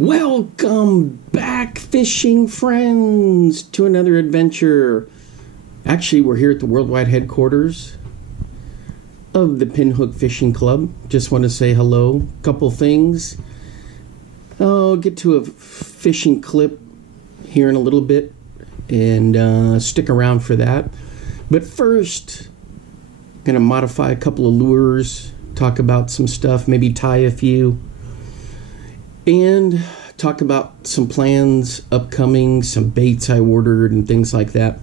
Welcome back, fishing friends, to another adventure. Actually, we're here at the worldwide headquarters of the Pinhook Fishing Club. Just want to say hello. Couple things. I'll get to a fishing clip here in a little bit, and stick around for that. But first, I'm going to modify a couple of lures, talk about some stuff, maybe tie a few, and talk about some plans upcoming, some baits I ordered and things like that.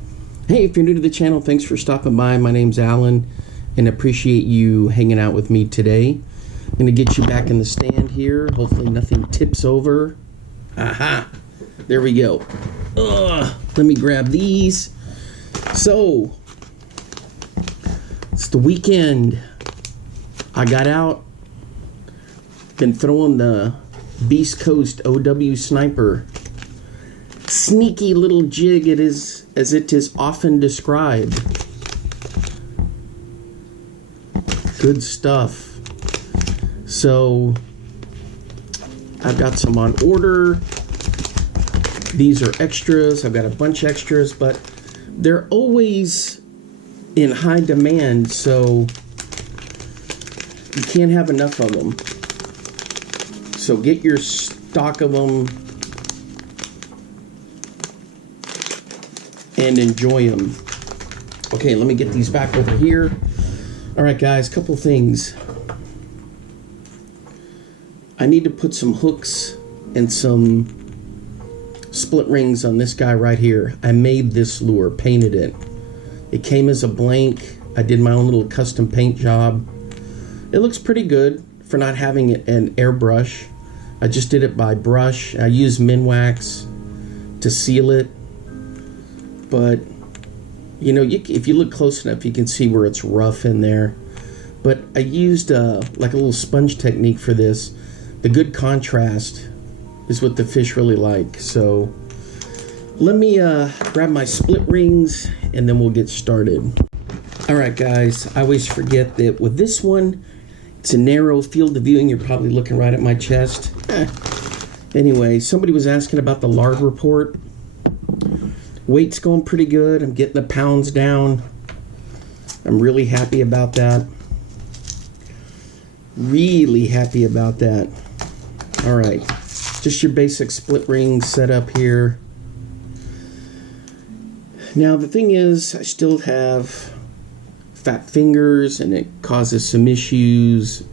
Hey, if you're new to the channel, thanks for stopping by. My name's Alan and appreciate you hanging out with me today. I'm going to get you back in the stand here. Hopefully nothing tips over. Aha! There we go. Let me grab these. So, it's the weekend. I got out, been throwing the Beast Coast O.W. sniper. Sneaky little jig it is, as it is often described. Good stuff. So, I've got some on order. These are extras. I've got a bunch of extras, but they're always in high demand, so you can't have enough of them. So get your stock of them and enjoy them. Okay, let me get these back over here. All right, guys, couple things. I need to put some hooks and some split rings on this guy right here. I made this lure, painted it. It came as a blank. I did my own little custom paint job. It looks pretty good for not having an airbrush. I just did it by brush. I used Minwax to seal it. But, you know, if you look close enough, you can see where it's rough in there. But I used like a little sponge technique for this. The good contrast is what the fish really like. So let me grab my split rings and then we'll get started. All right, guys, I always forget that with this one, it's a narrow field of view and you're probably looking right at my chest. Anyway, somebody was asking about the lard report. Weight's going pretty good. I'm getting the pounds down. I'm really happy about that. Really happy about that. All right, just your basic split ring setup here. Now the thing is, I still have fat fingers and it causes some issues,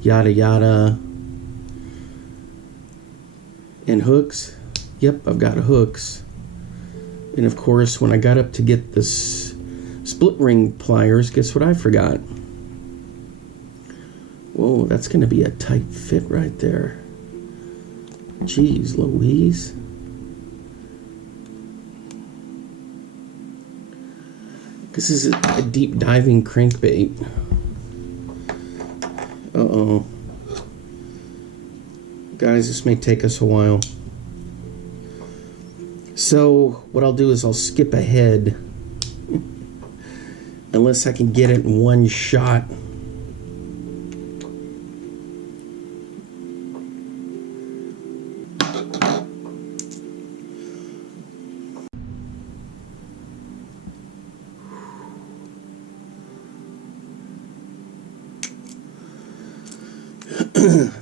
yada yada. And hooks, yep, I've got hooks. And of course, when I got up to get this split ring pliers, guess what I forgot? Whoa, that's gonna be a tight fit right there. Jeez Louise. This is a deep diving crankbait. Uh-oh. Guys, this may take us a while. So, what I'll do is I'll skip ahead. Unless I can get it in one shot.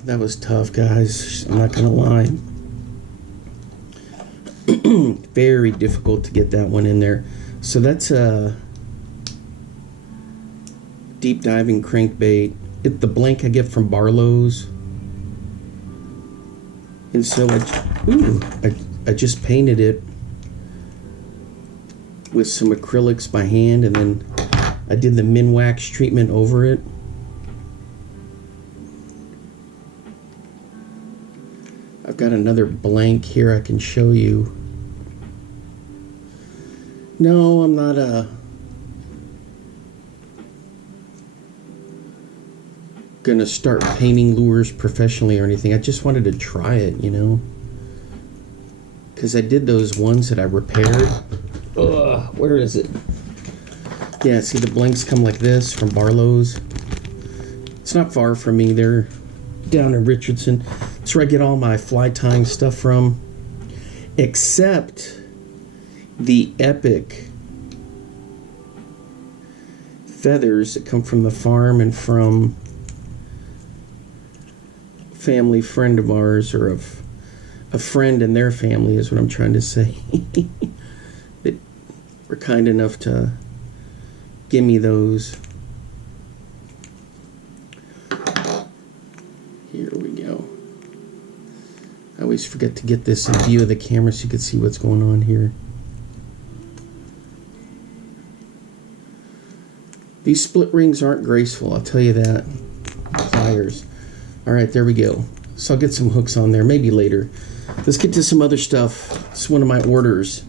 That was tough, guys. I'm not gonna lie. Very difficult to get that one in there. So that's a deep diving crankbait. The blank I get from Barlow's. And so I just painted it with some acrylics by hand, and then I did the Minwax treatment over it. I've got another blank here I can show you. No, I'm not gonna start painting lures professionally or anything. I just wanted to try it, you know, because I did those ones that I repaired. Where is it? Yeah, see the blanks come like this from Barlow's. It's not far from me. They're down in Richardson. That's where I get all my fly tying stuff from, except the epic feathers that come from the farm and from family friend of ours, or of a friend and their family is what I'm trying to say. That were kind enough to give me those. Here we go. I always forget to get this in view of the camera so you can see what's going on here. These split rings aren't graceful, I'll tell you that. Pliers. Alright, there we go. So I'll get some hooks on there, maybe later. Let's get to some other stuff. It's one of my orders.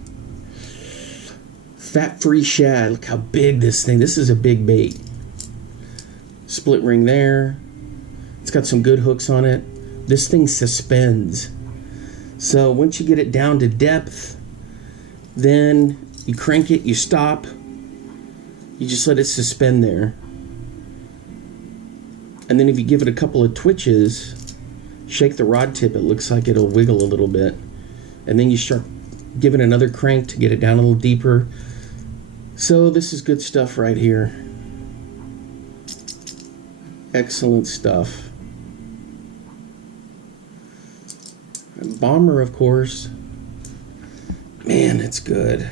Fat-free shad. Look how big this thing. This is a big bait. Split ring there. It's got some good hooks on it. This thing suspends. So once you get it down to depth, then you crank it, you stop. You just let it suspend there. And then if you give it a couple of twitches, shake the rod tip, it looks like it'll wiggle a little bit. And then you start giving another crank to get it down a little deeper. So this is good stuff right here. Excellent stuff. And Bomber, of course. Man, it's good.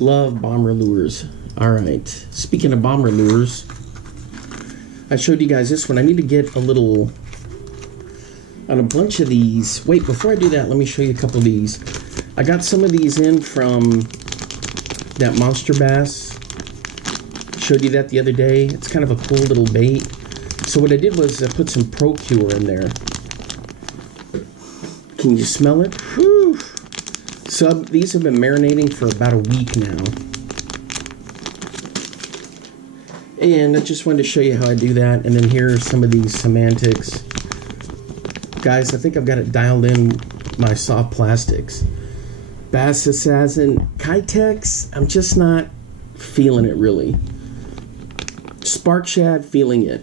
Love Bomber lures. Alright, speaking of Bomber lures, I showed you guys this one. I need to get a little, on a bunch of these. Wait, before I do that, let me show you a couple of these. I got some of these in from that monster bass. Showed you that the other day. It's kind of a cool little bait. So what I did was I put some Procure in there. Can you smell it? Whew. So these have been marinating for about a week now. And I just wanted to show you how I do that. And then here are some of these semantics. Guys, I think I've got it dialed in, my soft plastics. Bass Assassin, Kitex, I'm just not feeling it really. Spark Shad, feeling it.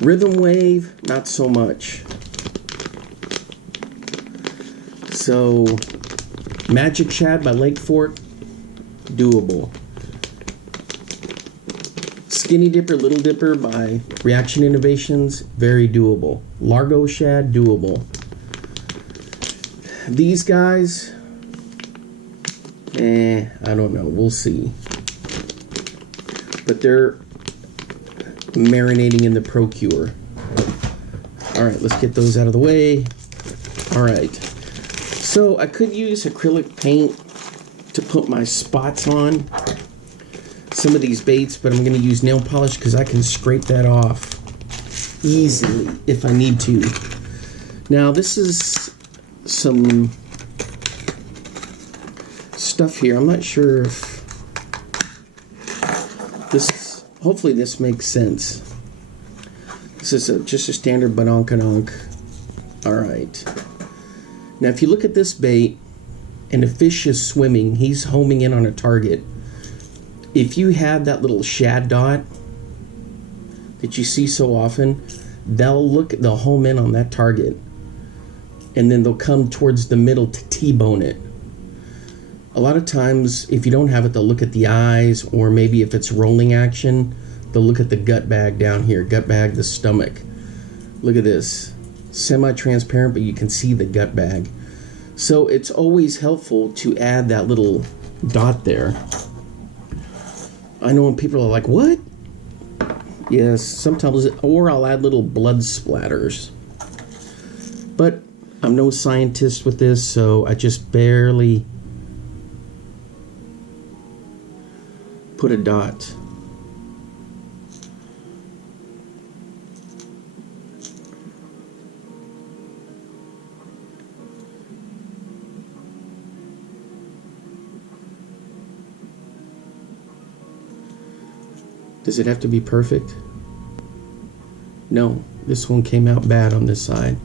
Rhythm Wave, not so much. So, Magic Shad by Lake Fort, doable. Skinny Dipper, Little Dipper by Reaction Innovations, very doable. Largo Shad, doable. These guys, I don't know, we'll see. But they're marinating in the Procure. Alright, let's get those out of the way. Alright, so I could use acrylic paint to put my spots on some of these baits, but I'm going to use nail polish because I can scrape that off easily if I need to. Now this is some stuff here. I'm not sure if this, hopefully this makes sense. This is just a standard badonkanonk. Alright. Now if you look at this bait and the fish is swimming, he's homing in on a target. If you have that little shad dot that you see so often, they'll home in on that target. And then they'll come towards the middle to T-bone it. A lot of times, if you don't have it, they'll look at the eyes, or maybe if it's rolling action, they'll look at the gut bag down here. Gut bag, the stomach. Look at this. Semi-transparent, but you can see the gut bag. So it's always helpful to add that little dot there. I know when people are like, what? Yes, sometimes, or I'll add little blood splatters. But I'm no scientist with this, so I just barely put a dot. Does it have to be perfect? No, this one came out bad on this side.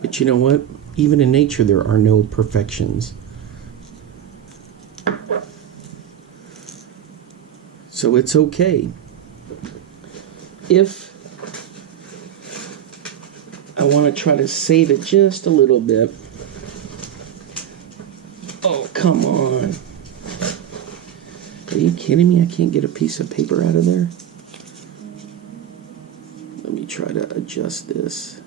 But you know what? Even in nature there are no perfections. So it's okay. If I want to try to save it just a little bit. Oh, come on. Are you kidding me? I can't get a piece of paper out of there. Let me try to adjust this.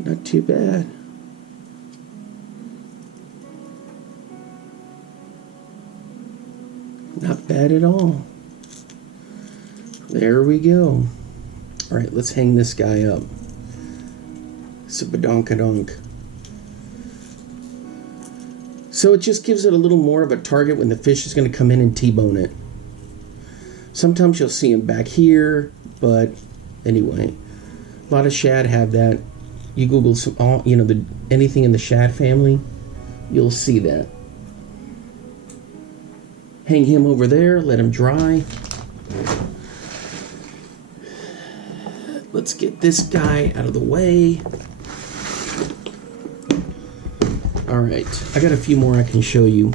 Not too bad. Not bad at all. There we go. All right, let's hang this guy up. It's a badonkadonk. So it just gives it a little more of a target when the fish is going to come in and T-bone it. Sometimes you'll see him back here, but anyway, a lot of shad have that. You Google some, anything in the shad family, you'll see that. Hang him over there, let him dry. Let's get this guy out of the way. All right, I got a few more I can show you.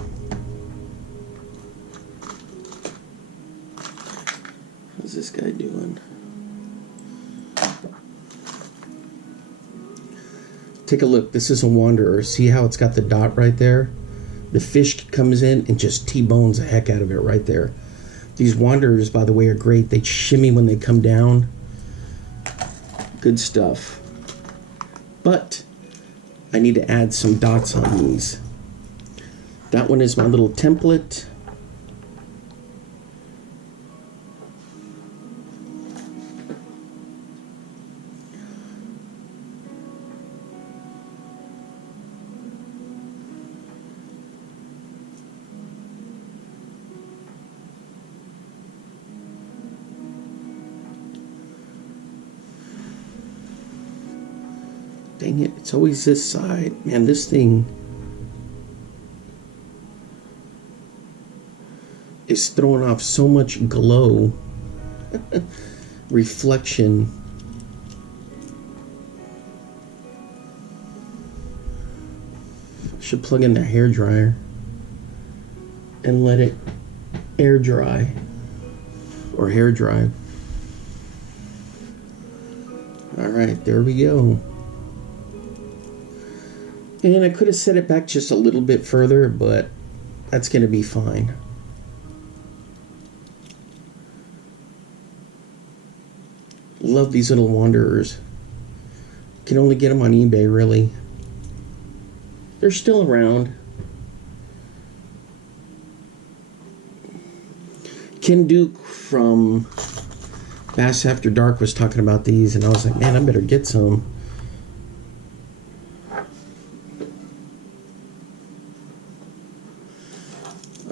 How's this guy doing? Take a look. This is a wanderer. See how it's got the dot right there? The fish comes in and just T-bones the heck out of it right there. These wanderers, by the way, are great. They shimmy when they come down. Good stuff. But I need to add some dots on these. That one is my little template. Dang it, it's always this side. Man, this thing is throwing off so much glow. Reflection. Should plug in the hair dryer and let it air dry or hair dry. All right, there we go. And I could have set it back just a little bit further, but that's going to be fine. Love these little wanderers. Can only get them on eBay, really. They're still around. Ken Duke from Bass After Dark was talking about these, and I was like, man, I better get some.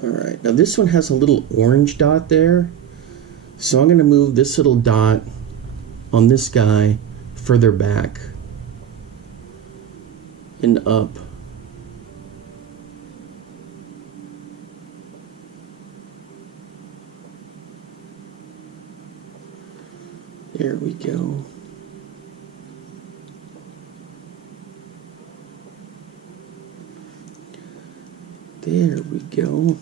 Alright, now this one has a little orange dot there. So I'm going to move this little dot on this guy further back and up. There we go. There we go.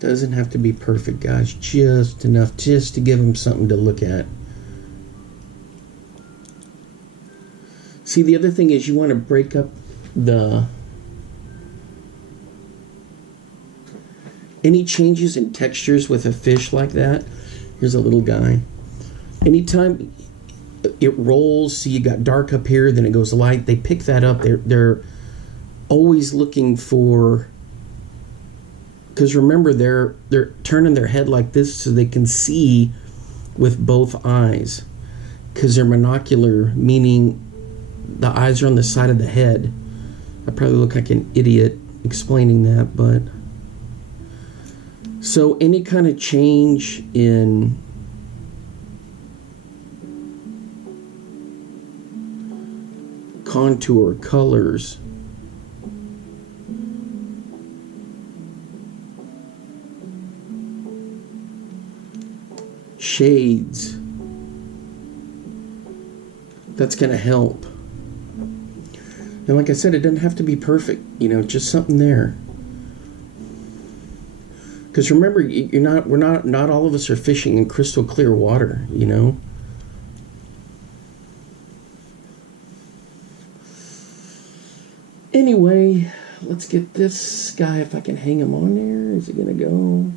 Doesn't have to be perfect, guys. Just enough, just to give them something to look at. See, the other thing is you want to break up the any changes in textures with a fish like that. Here's a little guy. Anytime it rolls, see you got dark up here, then it goes light. They pick that up. They're always looking for. Because remember, they're turning their head like this so they can see with both eyes. Because they're monocular, meaning the eyes are on the side of the head. I probably look like an idiot explaining that, but... So any kind of change in contour, colors. Shades. That's going to help. And like I said, it doesn't have to be perfect, you know, just something there. Because remember, not all of us are fishing in crystal clear water, you know. Anyway, let's get this guy, if I can hang him on there. Is he gonna go?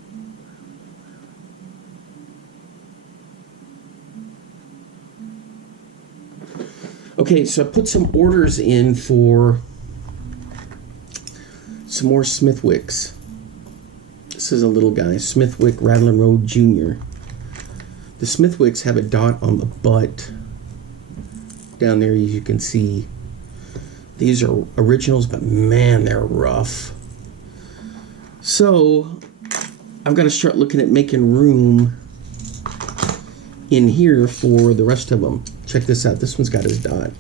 Okay, so I put some orders in for some more Smithwicks. This is a little guy, Smithwick Rattling Road Jr. The Smithwicks have a dot on the butt down there, as you can see. These are originals, but man, they're rough. So I've got to start looking at making room in here for the rest of them. Check this out. This one's got his dot.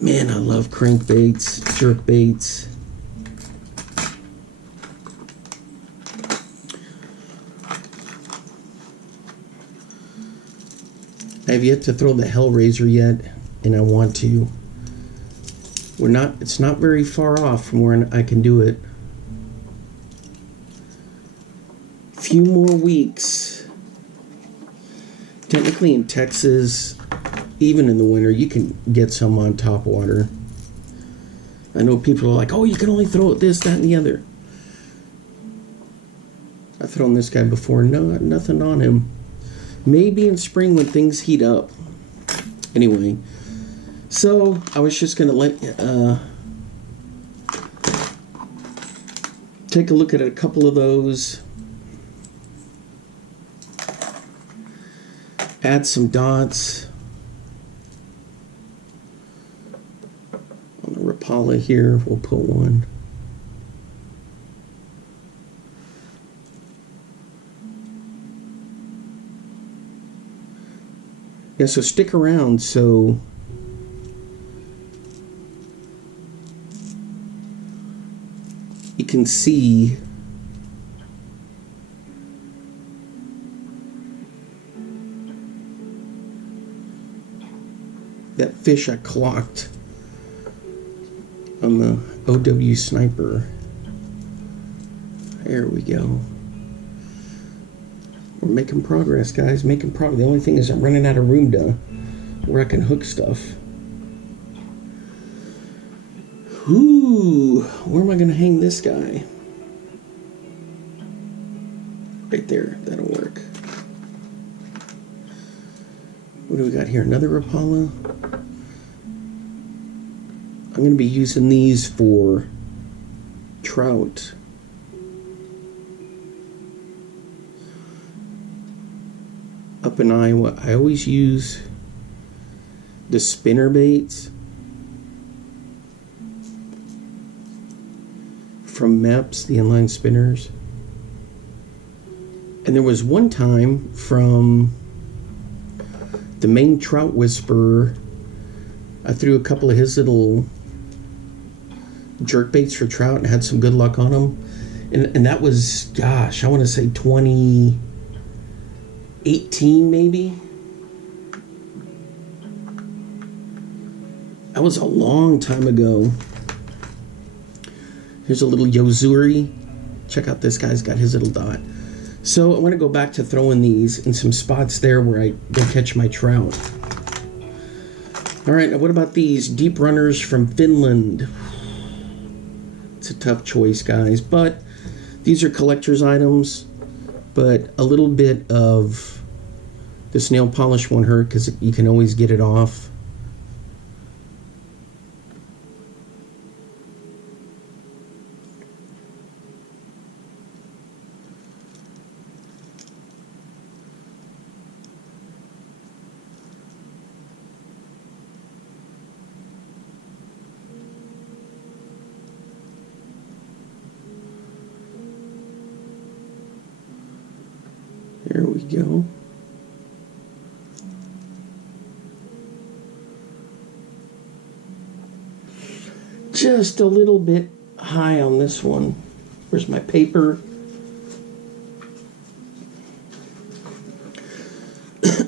Man, I love crankbaits, jerkbaits. I have yet to throw the Hellraiser yet, and I want to. It's not very far off from where I can do it. Few more weeks. Technically in Texas, even in the winter, you can get some on top water. I know people are like, oh, you can only throw it this, that, and the other. I've thrown this guy before. No, nothing on him. Maybe in spring when things heat up. Anyway, so I was just going to let take a look at a couple of those. Add some dots on the Rapala here. We'll put one. Yeah, so stick around so you can see that fish I clocked on the O.W. Sniper. There we go. We're making progress, guys. Making progress. The only thing is I'm running out of room to where I can hook stuff. Ooh, where am I going to hang this guy? Right there. That'll work. What do we got here? Another Rapala. I'm going to be using these for trout. Up in Iowa, I always use the spinner baits from MEPS, the inline spinners. And there was one time from the main trout whisperer, I threw a couple of his little jerk baits for trout and had some good luck on them. And that was, gosh, I want to say 2018 maybe. That was a long time ago. Here's a little Yozuri. Check out this guy's got his little dot. So I want to go back to throwing these in some spots there where I go catch my trout. All right, now what about these deep runners from Finland? It's a tough choice, guys, but these are collector's items, but a little bit of this nail polish won't hurt because you can always get it off. There we go. just a little bit high on this one. Where's my paper?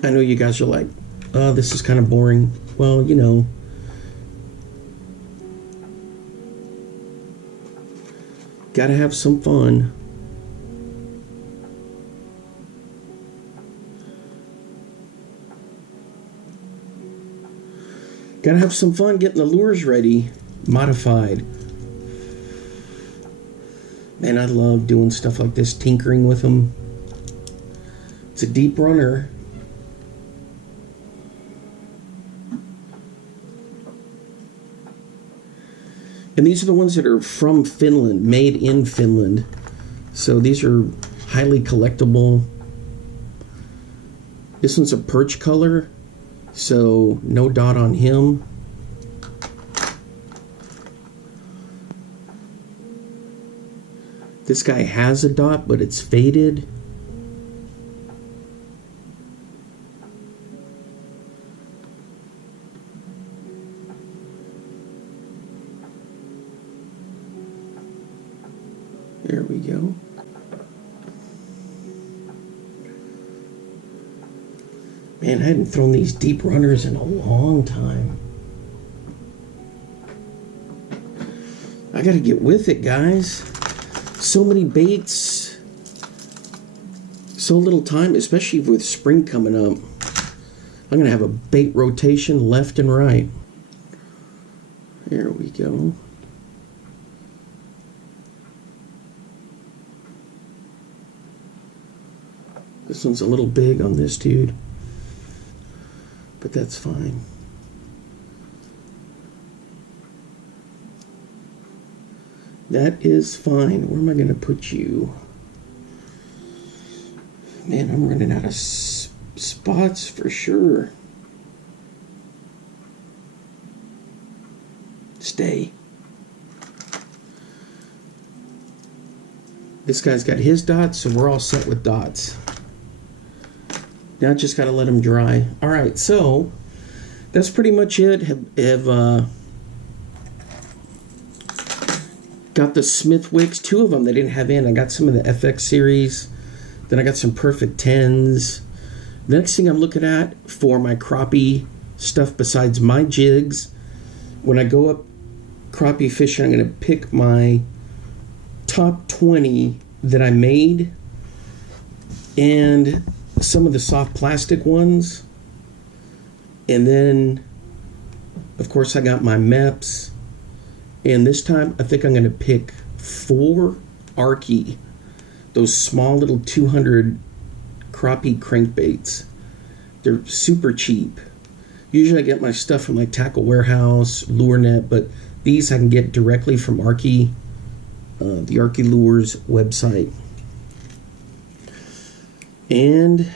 I know you guys are like, oh, this is kind of boring. Well, you know, gotta have some fun. Gotta have some fun getting the lures ready, modified. Man, I love doing stuff like this, tinkering with them. It's a deep runner. And these are the ones that are from Finland, made in Finland. So these are highly collectible. This one's a perch color, so no dot on him. This guy has a dot, but it's faded. There we go. Man, I hadn't thrown these deep runners in a long time. I gotta get with it, guys. So many baits, so little time, especially with spring coming up. I'm gonna have a bait rotation left and right. There we go. This one's a little big on this dude, but that's fine. That is fine. Where am I going to put you? Man, I'm running out of spots for sure. Stay. This guy's got his dots, so we're all set with dots. Now just got to let them dry. All right, so that's pretty much it. Got the Smith wicks, 2 of them they didn't have in. I got some of the FX series. Then I got some Perfect 10s. The next thing I'm looking at for my crappie stuff besides my jigs, when I go up crappie fishing, I'm going to pick my top 20 that I made and some of the soft plastic ones. And then, of course, I got my MEPs. And this time, I think I'm going to pick 4 Arky, those small little 200 crappie crankbaits. They're super cheap. Usually I get my stuff from like Tackle Warehouse, LureNet, but these I can get directly from Arky, the Arky Lures website. And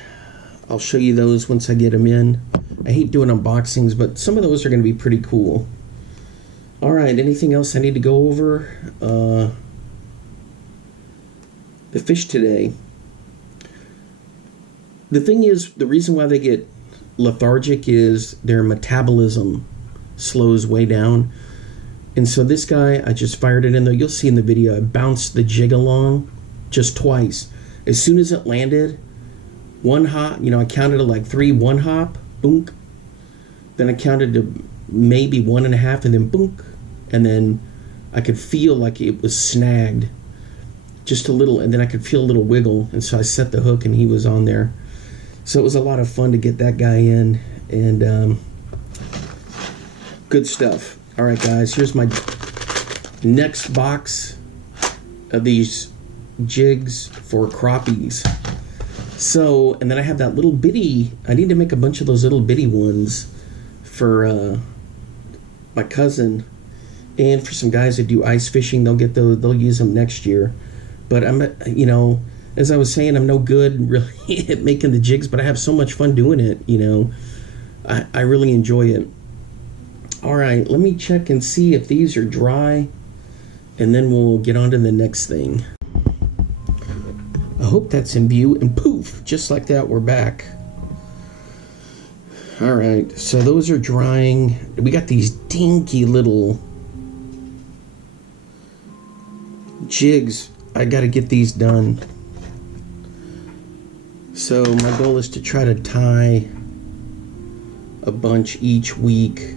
I'll show you those once I get them in. I hate doing unboxings, but some of those are going to be pretty cool. All right, anything else I need to go over? The fish today. The thing is, the reason why they get lethargic is their metabolism slows way down. And so this guy, I just fired it in there. You'll see in the video, I bounced the jig along just twice. As soon as it landed, one hop, I counted to like 3, 1 hop, boonk. Then I counted to maybe 1.5, and then boonk. And then I could feel like it was snagged just a little, and then I could feel a little wiggle. And so I set the hook and he was on there. So it was a lot of fun to get that guy in, and good stuff. All right, guys, here's my next box of these jigs for crappies. So, and then I have that little bitty, I need to make a bunch of those little bitty ones for my cousin, and for some guys that do ice fishing. They'll get those, they'll use them next year. But I'm, as I was saying, I'm no good really at making the jigs, but I have so much fun doing it, I really enjoy it. All right, let me check and see if these are dry, and then we'll get on to the next thing. I hope that's in view, and poof, just like that, we're back. All right, so those are drying. We got these dinky little jigs, I got to get these done. So my goal is to try to tie a bunch each week.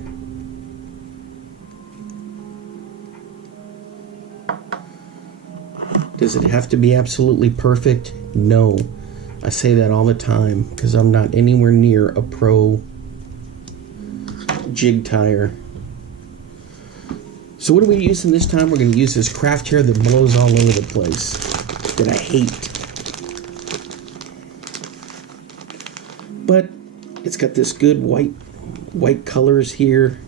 Does it have to be absolutely perfect? No. I say that all the time because I'm not anywhere near a pro jig tire. So what are we using this time? We're going to use this craft hair that blows all over the place, that I hate. But it's got this good white colors here.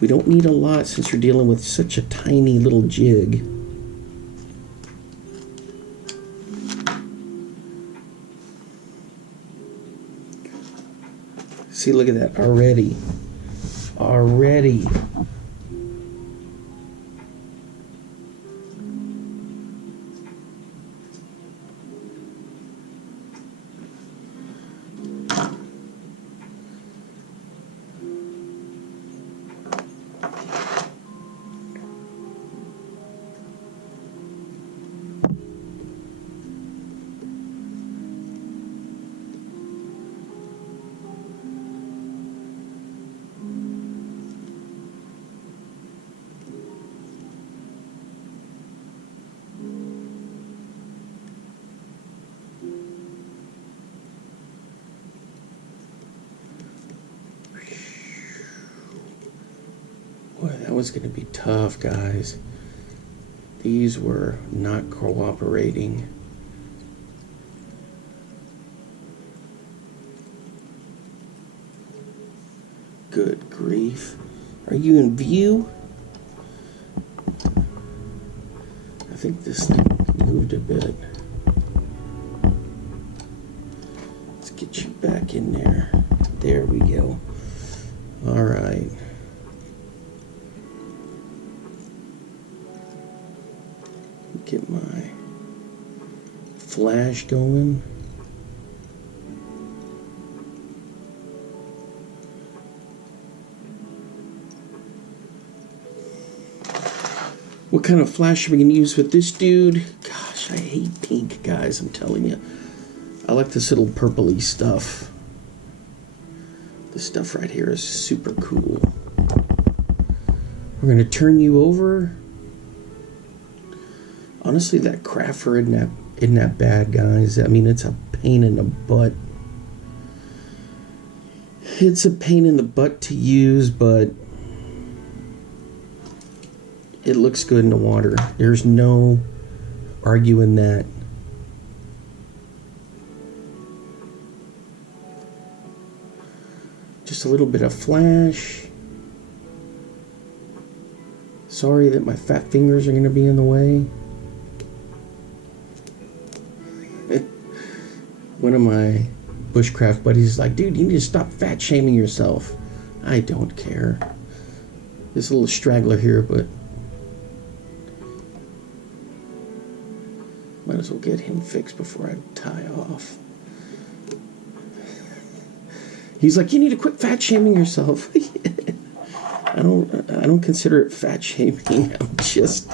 We don't need a lot since we're dealing with such a tiny little jig. See, look at that already. Already. Boy, that was going to be tough, guys. These were not cooperating. Good grief. Are you in view? I think this thing moved a bit. Let's get you back in there. There we go. All right. Get my flash going. What kind of flash are we going to use with this dude? Gosh, I hate pink, guys, I'm telling you. I like this little purpley stuff. This stuff right here is super cool. We're going to turn you over. Honestly, that crafter isn't that bad, guys. I mean, it's a pain in the butt. It's a pain in the butt to use, but it looks good in the water. There's no arguing that. Just a little bit of flash. Sorry that my fat fingers are going to be in the way. One of my bushcraft buddies is like, dude, you need to stop fat shaming yourself. I don't care. This little straggler here, but might as well get him fixed before I tie off. He's like, you need to quit fat shaming yourself. I don't consider it fat shaming. It's just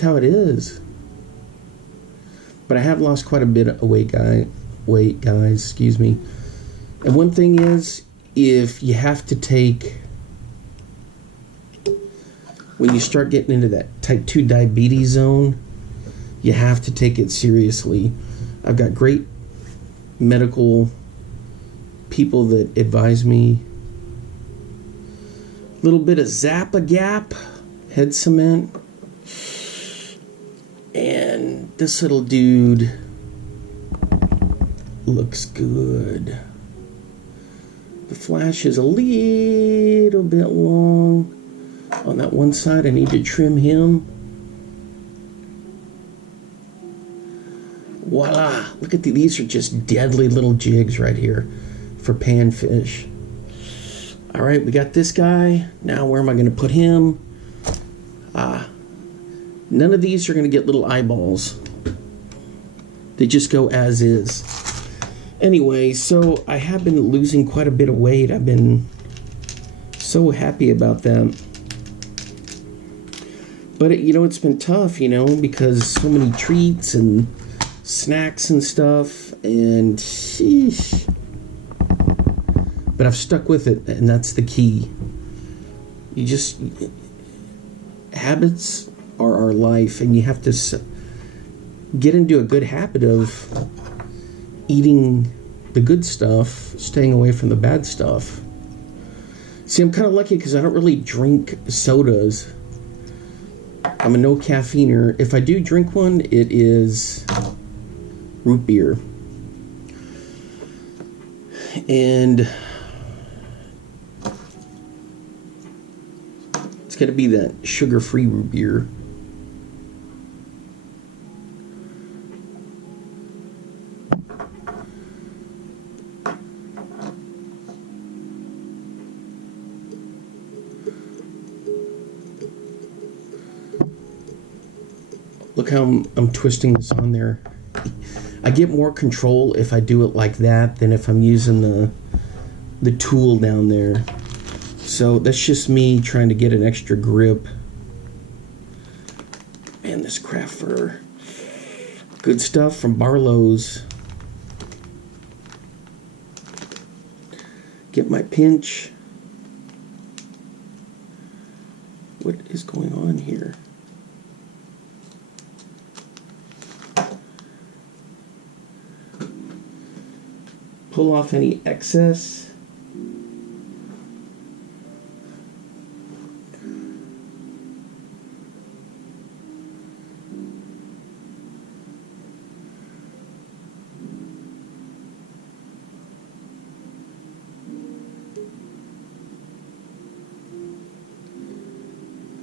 how it is. But I have lost quite a bit of weight, guys, excuse me. And one thing is, if you have to take, when you start getting into that type 2 diabetes zone, you have to take it seriously. I've got great medical people that advise me. A little bit of Zappa Gap, head cement. And this little dude looks good. The flash is a little bit long on that one side. I need to trim him. Voila! Look at these are just deadly little jigs right here for panfish. All right, we got this guy. Now where am I going to put him? None of these are going to get little eyeballs. They just go as is. Anyway, so I have been losing quite a bit of weight. I've been so happy about that. But, it's been tough, because so many treats and snacks and stuff, and sheesh. But I've stuck with it, and that's the key. Habits are our life, and you have to get into a good habit of eating the good stuff, staying away from the bad stuff. See, I'm kind of lucky because I don't really drink sodas. I'm a no caffeiner. If I do drink one, it is root beer. And it's got to be that sugar-free root beer. Look how I'm twisting this on there. I get more control if I do it like that than if I'm using the tool down there. So that's just me trying to get an extra grip. Man, this craft fur. Good stuff from Barlow's. Get my pinch. What is going on here? Pull off any excess.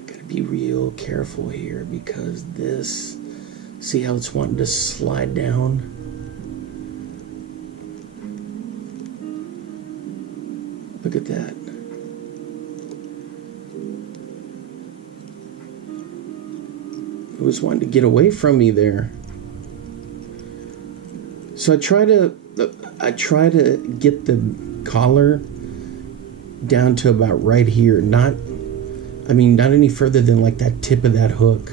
Gotta be real careful here because this, see how it's wanting to slide down? Look at that. It was wanting to get away from me there. So I try to get the collar down to about right here. Not any further than like that tip of that hook.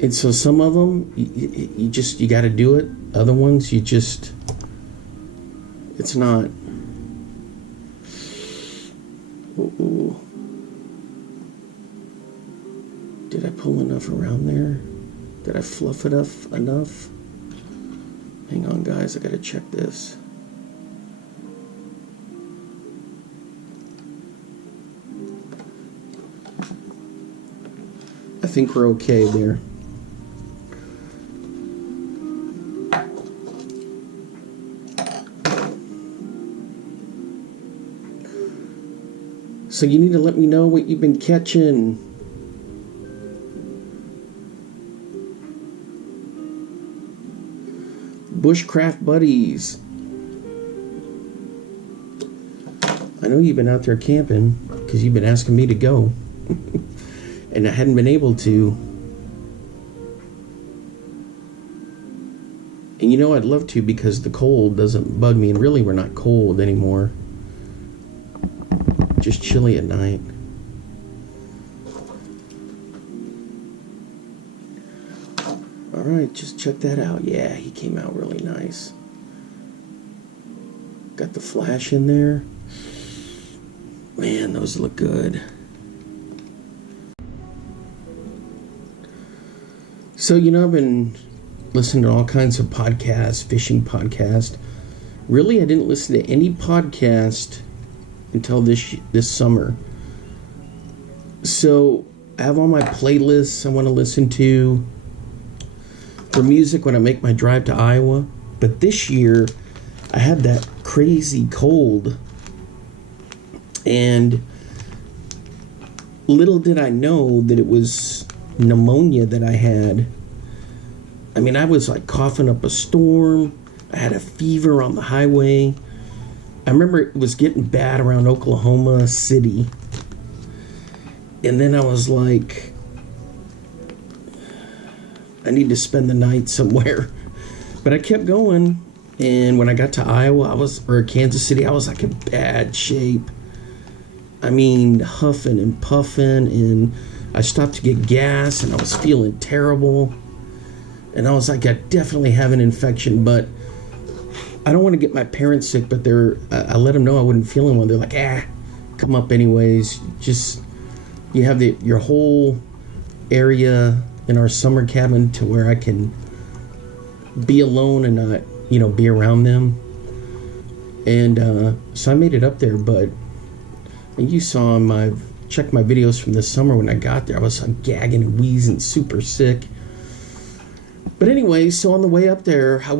And so some of them, you got to do it. Other ones, it's not. Ooh. Did I pull enough around there? Did I fluff it up enough? Hang on, guys. I gotta check this. I think we're okay there. So you need to let me know what you've been catching. Bushcraft buddies. I know you've been out there camping because you've been asking me to go. And I hadn't been able to. And I'd love to because the cold doesn't bug me. And really, we're not cold anymore. Just chilly at night. Alright, just check that out. Yeah, he came out really nice. Got the flash in there. Man, those look good. So, I've been listening to all kinds of podcasts, fishing podcasts. Really, I didn't listen to any podcast until this summer. So I have all my playlists I want to listen to for music when I make my drive to Iowa. But this year I had that crazy cold, and little did I know that it was pneumonia that I had. I was like coughing up a storm. I had a fever on the highway. I remember it was getting bad around Oklahoma City. And then I was like, I need to spend the night somewhere. But I kept going. And when I got to Iowa, or Kansas City, I was like in bad shape. Huffing and puffing. And I stopped to get gas, and I was feeling terrible. And I was like, I definitely have an infection, but I don't want to get my parents sick, but I let them know I wasn't feeling well. They're like, come up anyways. Just, you have your whole area in our summer cabin to where I can be alone and not, be around them. And so I made it up there, but you saw check my videos from this summer when I got there. I was like gagging and wheezing, super sick. But anyway, so on the way up there, I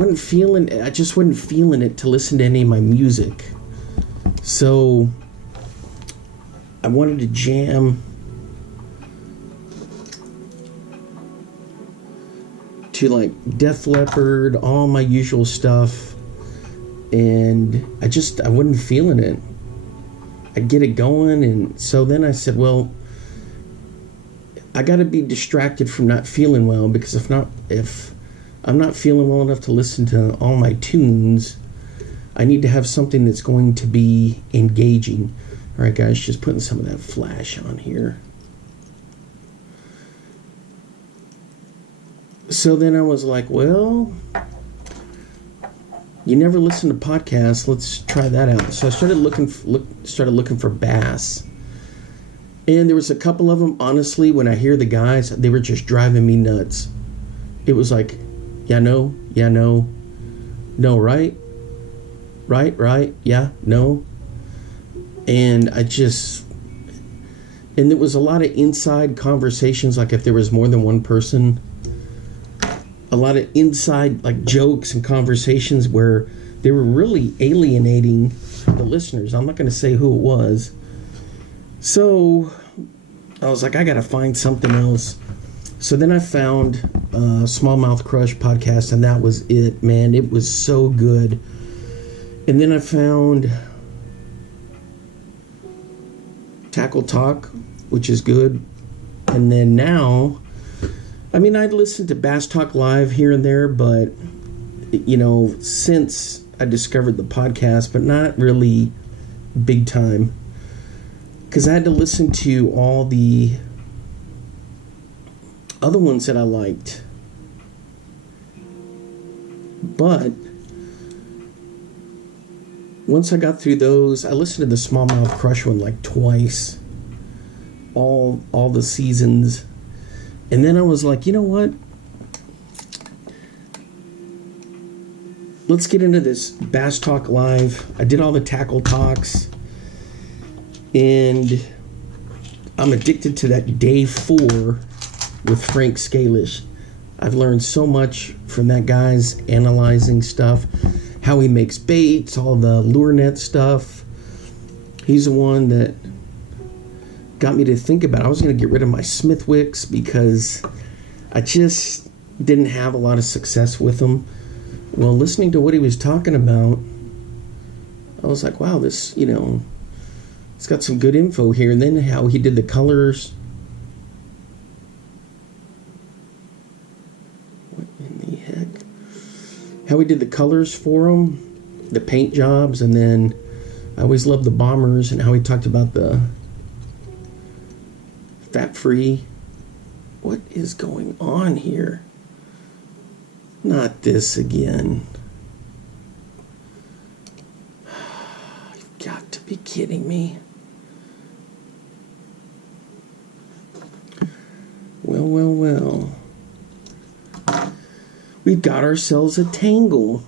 just wasn't feeling it to listen to any of my music. So I wanted to jam to like Def Leppard, all my usual stuff. And I wasn't feeling it. I'd get it going, and so then I said, well, I got to be distracted from not feeling well, because if I'm not feeling well enough to listen to all my tunes, I need to have something that's going to be engaging. All right, guys, just putting some of that flash on here. So then I was like, well, you never listen to podcasts. Let's try that out. So I started looking for bass. And there was a couple of them, honestly, when I hear the guys, they were just driving me nuts. It was like, yeah, no, right, yeah, no. And and there was a lot of inside conversations, like if there was more than one person, a lot of inside like jokes and conversations where they were really alienating the listeners. I'm not going to say who it was. So I was like, I got to find something else. So then I found Smallmouth Crush podcast, and that was it, man. It was so good. And then I found Tackle Talk, which is good. And then now, I listened to Bass Talk Live here and there, but, since I discovered the podcast, but not really big time. Because I had to listen to all the other ones that I liked. But once I got through those, I listened to the Smallmouth Crush one like twice. All the seasons. And then I was like, you know what? Let's get into this Bass Talk Live. I did all the Tackle Talks. And I'm addicted to that day 4 with Frank Scalish. I've learned so much from that guy's analyzing stuff. How he makes baits, all the lure net stuff. He's the one that got me to think about it. I was going to get rid of my Smithwicks because I just didn't have a lot of success with them. Well, listening to what he was talking about, I was like, wow, this, it's got some good info here. And then how he did the colors. What in the heck? How he did the colors for them, the paint jobs, and then I always loved the bombers and how he talked about the fat-free. What is going on here? Not this again. You've got to be kidding me. Well. We've got ourselves a tangle.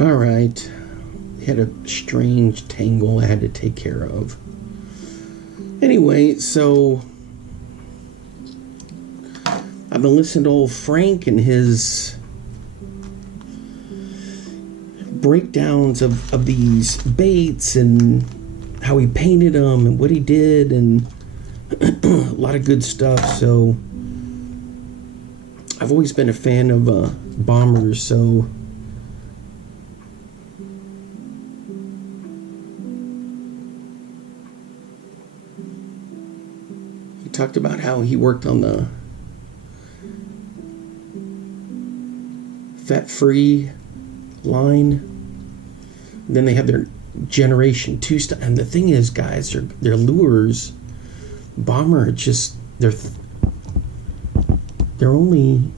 All right. Had a strange tangle I had to take care of. Anyway, so I've been listening to old Frank and his breakdowns of these baits and how he painted them and what he did, and a lot of good stuff. So I've always been a fan of bombers, so he talked about how he worked on the fat-free line. And then they have their Generation 2 stuff. And the thing is, guys, their lures, bomber, they're only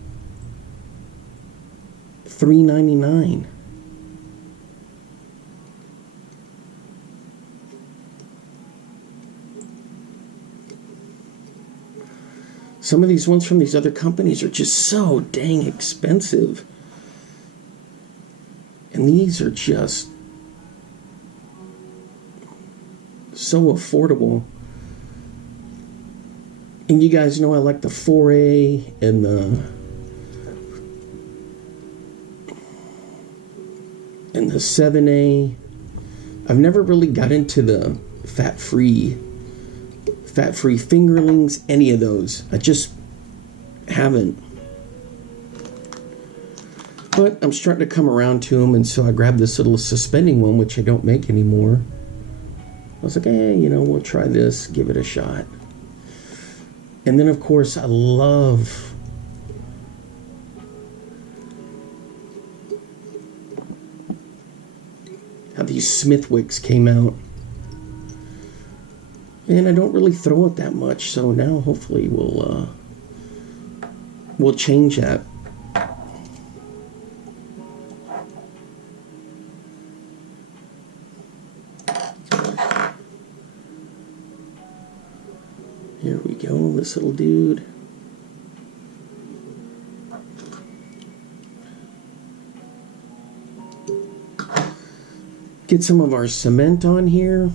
$3.99. Some of these ones from these other companies are just so dang expensive. And these are just so affordable. And you guys know I like the 4A and the 7A. I've never really got into the fat-free fingerlings, any of those. I just haven't. But I'm starting to come around to them, and so I grabbed this little suspending one, which I don't make anymore. I was like, hey, we'll try this, give it a shot. And then, of course, I love how these Smithwicks came out. And I don't really throw it that much, so now hopefully we'll change that. Here we go, this little dude. Get some of our cement on here.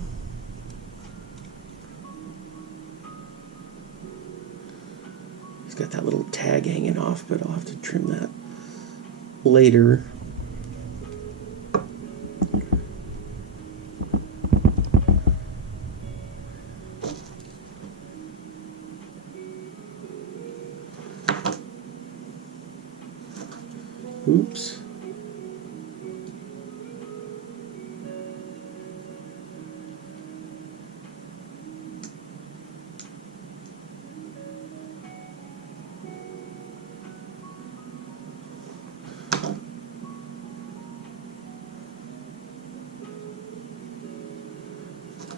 It's got that little tag hanging off, but I'll have to trim that later. Oops.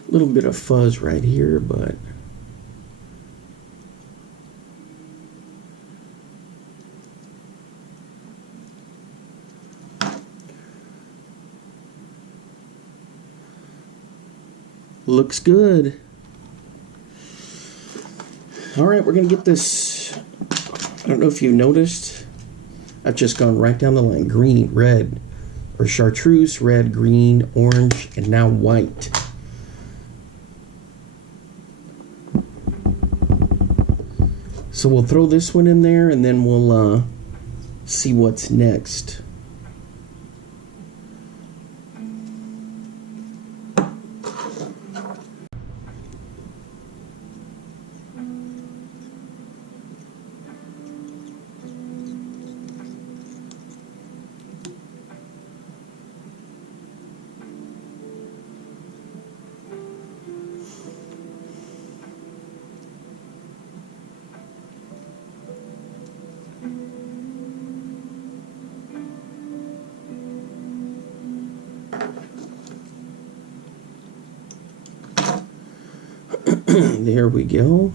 A little bit of fuzz right here, but looks good. All right, we're gonna get this. I don't know if you noticed, I've just gone right down the line. Green, red, or chartreuse, red, green, orange, and now white. So we'll throw this one in there, and then we'll see what's next. There we go.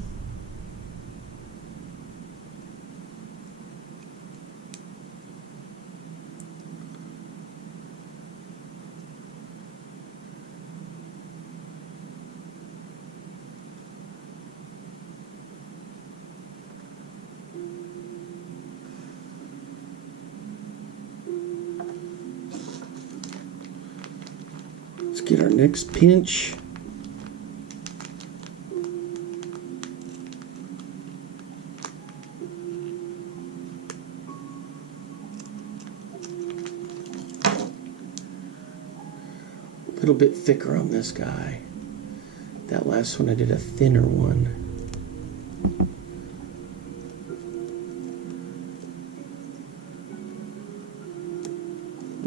Let's get our next pinch. A little bit thicker on this guy. That last one I did a thinner one.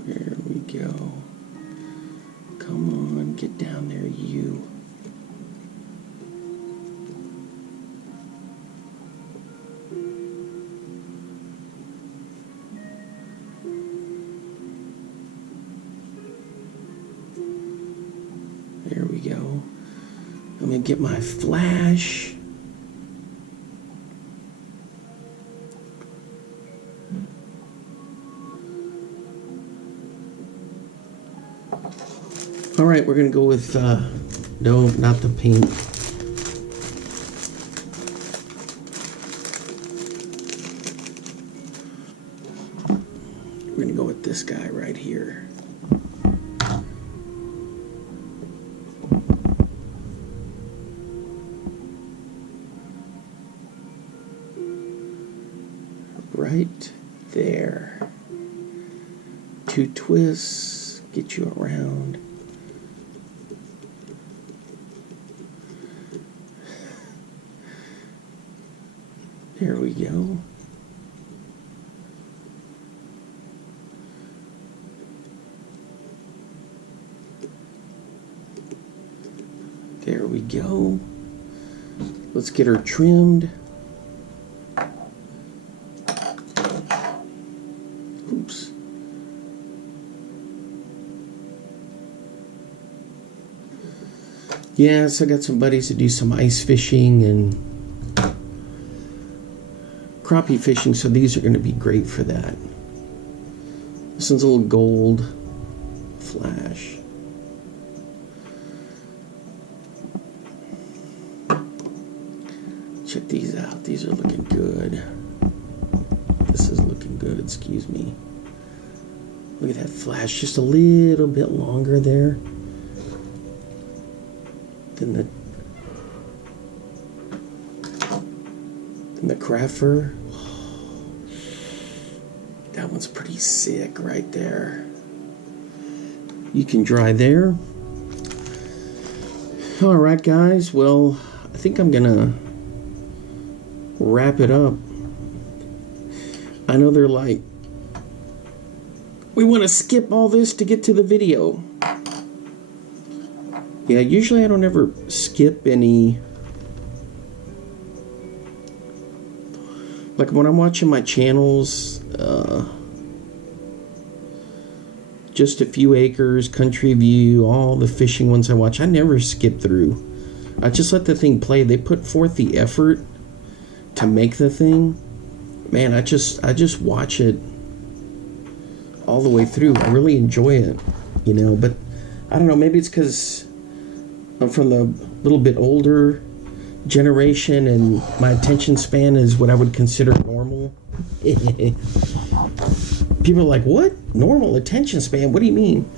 There we go. Come on, get down there, you. There we go. I'm gonna get my flash. All right, we're gonna go with, no, not the pink. We're gonna go with this guy right here. Right there. 2 twists, get you around. There we go. There we go. Let's get her trimmed. Oops. Yeah, so I got some buddies that do some ice fishing and crappie fishing, so these are going to be great for that. This one's a little gold flash. Check these out. These are looking good. This is looking good, excuse me. Look at that flash, just a little bit longer there than the craft fur. That one's pretty sick right there. You can dry there. All right, guys. Well, I think I'm gonna wrap it up. I know they're like, we want to skip all this to get to the video. Yeah, usually I don't ever skip any. Like when I'm watching my channels, just a few acres, country view, all the fishing ones I watch, I never skip through. I just let the thing play. They put forth the effort to make the thing. Man, I just watch it all the way through. I really enjoy it, you know. But I don't know, maybe it's because I'm from the little bit older generation and my attention span is what I would consider normal. People are like, what? Normal attention span? What do you mean?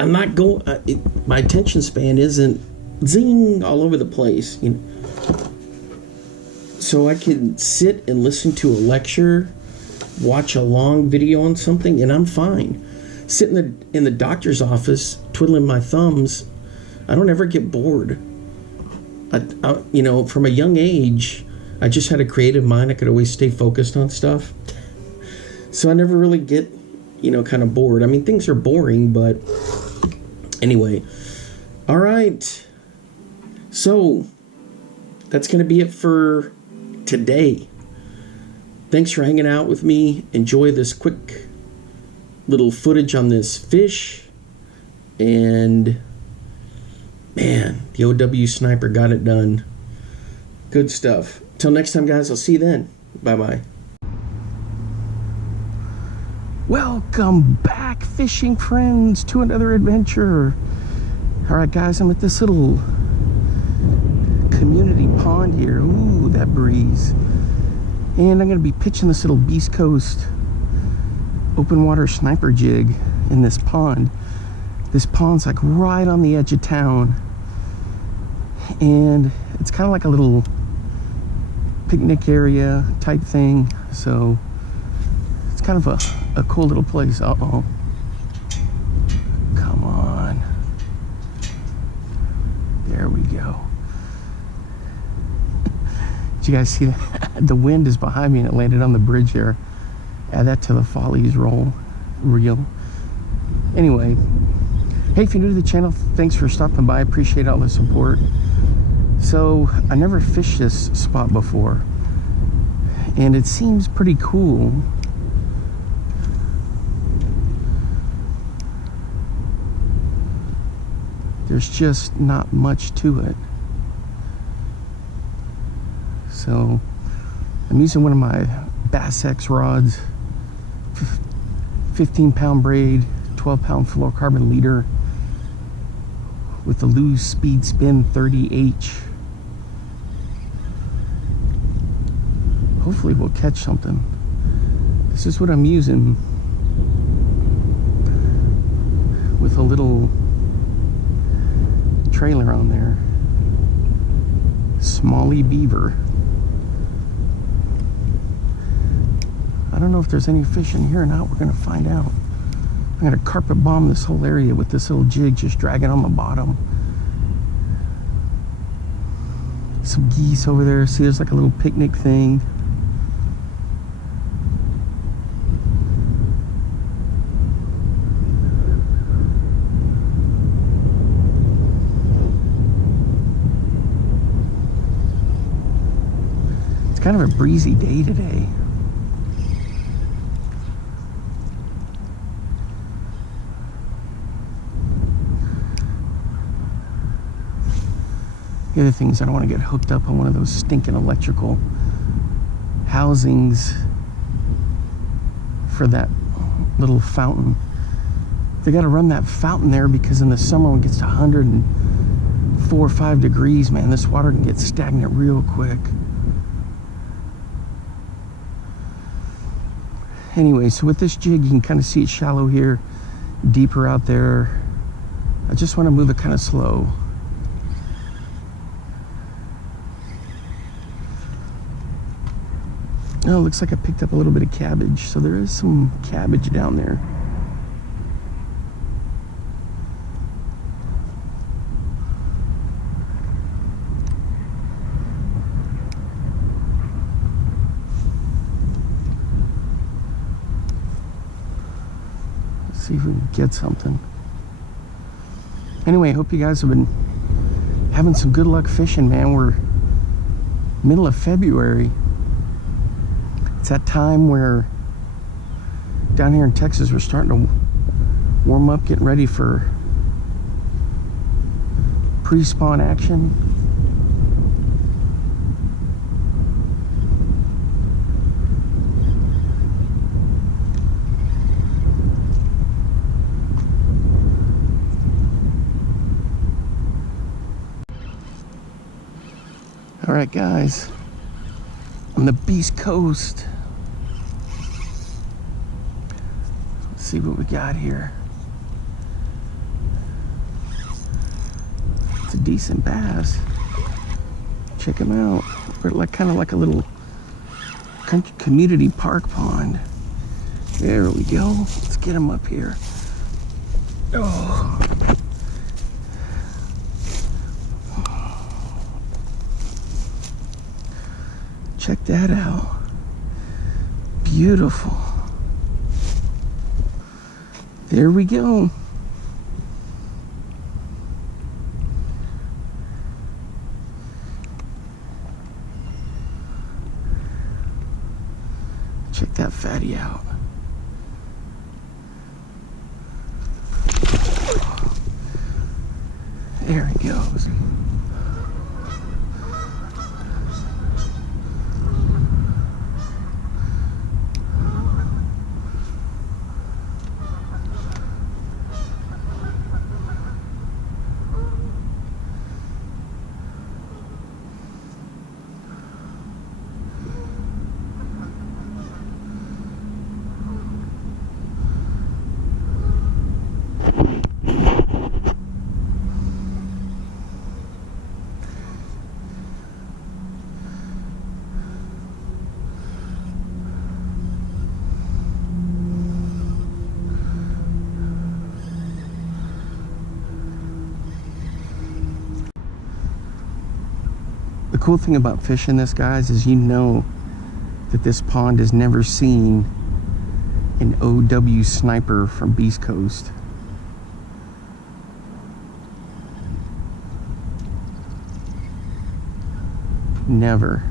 I'm not going, my attention span isn't zing all over the place, you know. So I can sit and listen to a lecture, watch a long video on something, and I'm fine. Sit in the doctor's office, twiddling my thumbs, I don't ever get bored. I, you know, from a young age, I just had a creative mind. I could always stay focused on stuff. So I never really get, you know, kind of bored. I mean, things are boring, but anyway. All right. So that's going to be it for today. Thanks for hanging out with me. Enjoy this quick little footage on this fish. And man, the O.W. sniper got it done. Good stuff. Till next time, guys. I'll see you then. Bye-bye. Welcome back, fishing friends, to another adventure. All right, guys, I'm at this little community pond here. Ooh, that breeze. And I'm going to be pitching this little Beast Coast open water sniper jig in this pond. This pond's like right on the edge of town. And it's kind of like a little picnic area type thing. So it's kind of a cool little place. Uh-oh. Come on. There we go. Did you guys see that? The wind is behind me and it landed on the bridge there. Add that to the follies reel. Anyway, hey, if you're new to the channel, thanks for stopping by. I appreciate all the support. So I never fished this spot before, and it seems pretty cool. There's just not much to it. So I'm using one of my Bass X rods, 15-pound braid, 12-pound fluorocarbon leader with the Lew's Speed Spin 30H. Hopefully we'll catch something. This is what I'm using with a little trailer on there. Smallie Beaver. I don't know if there's any fish in here or not. We're gonna find out. I'm gonna carpet bomb this whole area with this little jig just dragging on the bottom. Some geese over there. See, there's like a little picnic thing. It's kind of a breezy day today. The other thing is I don't want to get hooked up on one of those stinking electrical housings for that little fountain. They got to run that fountain there because in the summer when it gets to 104 or 5 degrees, man, this water can get stagnant real quick. Anyway, so with this jig, you can kind of see it shallow here, deeper out there. I just want to move it kind of slow. Oh, it looks like I picked up a little bit of cabbage, so there is some cabbage down there. Let's see if we can get something. Anyway, I hope you guys have been having some good luck fishing, man. We're middle of February. It's that time where down here in Texas we're starting to warm up, getting ready for pre-spawn action. All right, guys, on the Beast Coast. See what we got here. It's a decent bass. Check him out. We're like kind of like a little community park pond. There we go. Let's get him up here. Oh. Check that out. Beautiful. There we go. Check that fatty out. There he goes. The cool thing about fishing this, guys, is you know that this pond has never seen an O.W. sniper from Beast Coast. Never.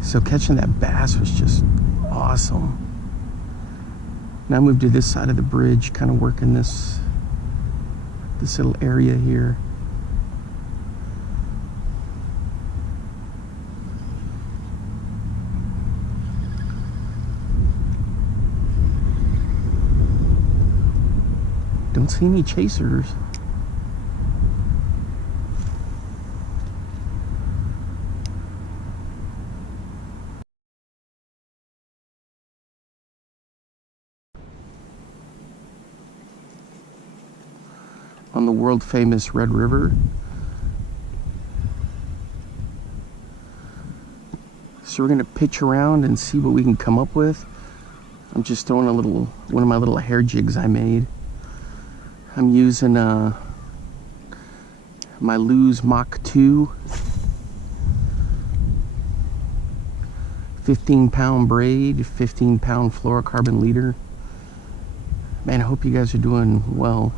So catching that bass was just awesome. Now I moved to this side of the bridge, kind of working this little area here. don't see any chasers. On the world famous Red River. So we're gonna pitch around and see what we can come up with. I'm just throwing one of my little hair jigs I made. I'm using my Lose Mach 2 15-pound braid, 15-pound fluorocarbon leader. Man, I hope you guys are doing well.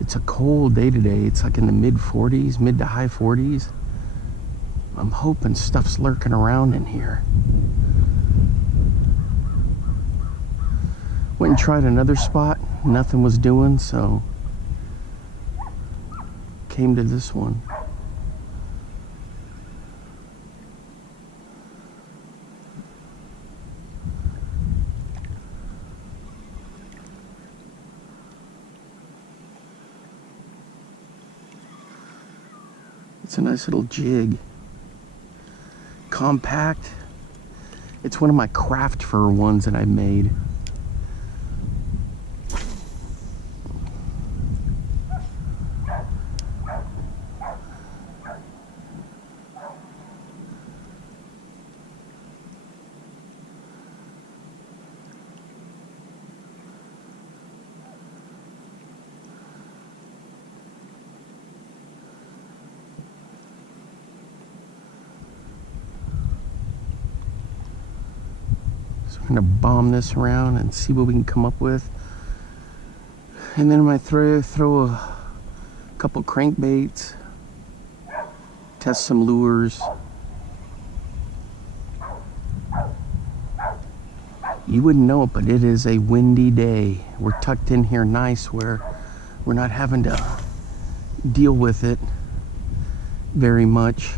It's a cold day today. It's like in the mid 40s, mid to high 40s. I'm hoping stuff's lurking around in here. Went and tried another spot. Nothing was doing, so came to this one. It's a nice little jig. Compact. It's one of my craft fur ones that I made. I'm gonna bomb this around and see what we can come up with, and then I might throw a couple crankbaits, test some lures. You wouldn't know it, but it is a windy day. We're tucked in here nice where we're not having to deal with it very much.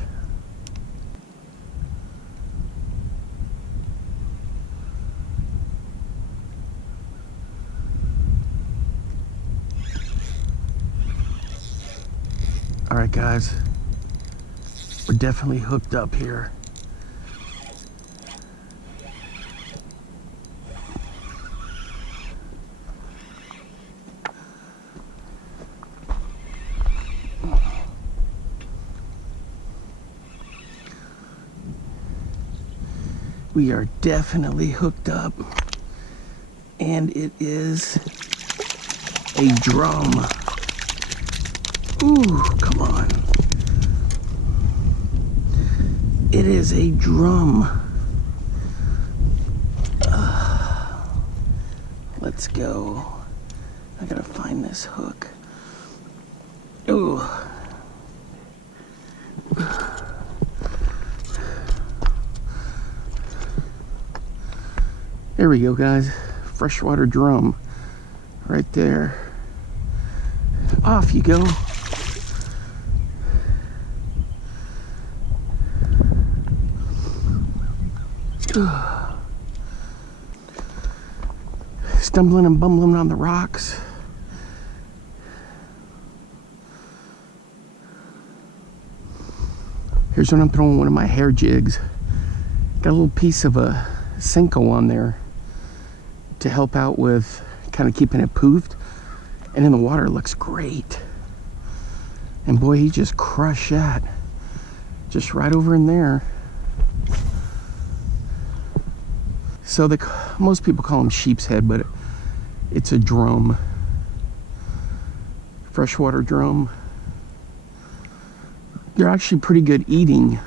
All right, guys, we're definitely hooked up here. We are definitely hooked up, and it is a drum. Ooh, come on. It is a drum. Let's go. I gotta find this hook. Ooh. There we go, guys. Freshwater drum. Right there. Off you go. Stumbling and bumbling on the rocks. Here's what I'm throwing, one of my hair jigs. Got a little piece of a Senko on there to help out with kind of keeping it poofed. And in the water, it looks great. And boy, he just crushed that. Just right over in there. So most people call them sheep's head, but it's a drum. Freshwater drum. They're actually pretty good eating.